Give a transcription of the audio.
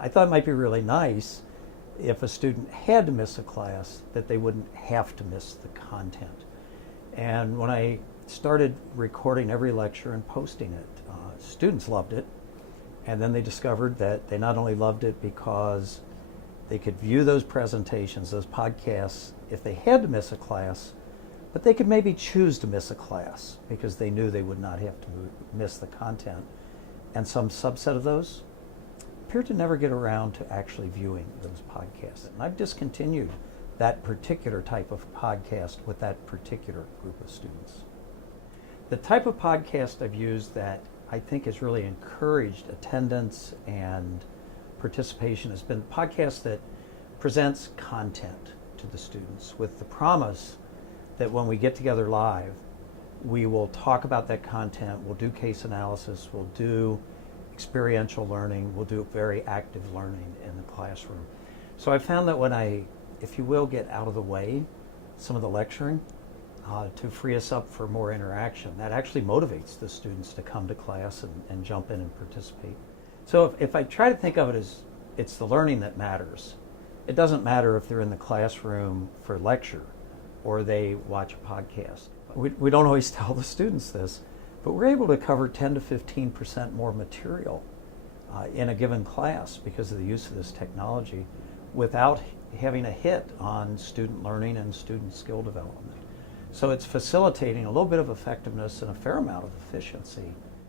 I thought it might be really nice if a student had to miss a class that they wouldn't have to miss the content. And when I started recording every lecture and posting it, students loved it. And then they discovered that they not only loved it because they could view those presentations, those podcasts, if they had to miss a class, but they could maybe choose to miss a class because they knew they would not have to miss the content. And some subset of those appeared to never get around to actually viewing those podcasts. And I've discontinued that particular type of podcast with that particular group of students. The type of podcast I've used that I think has really encouraged attendance and participation has been podcasts that presents content to the students with the promise that when we get together live, we will talk about that content, we'll do case analysis, we'll do experiential learning, we'll do very active learning in the classroom. So I found that when I, if you will, get out of the way some of the lecturing to free us up for more interaction, that actually motivates the students to come to class and jump in and participate. So if I try to think of it as it's the learning that matters, it doesn't matter if they're in the classroom for lecture or they watch a podcast. We don't always tell the students this, but we're able to cover 10 to 15% more material in a given class because of the use of this technology without having a hit on student learning and student skill development. So it's facilitating a little bit of effectiveness and a fair amount of efficiency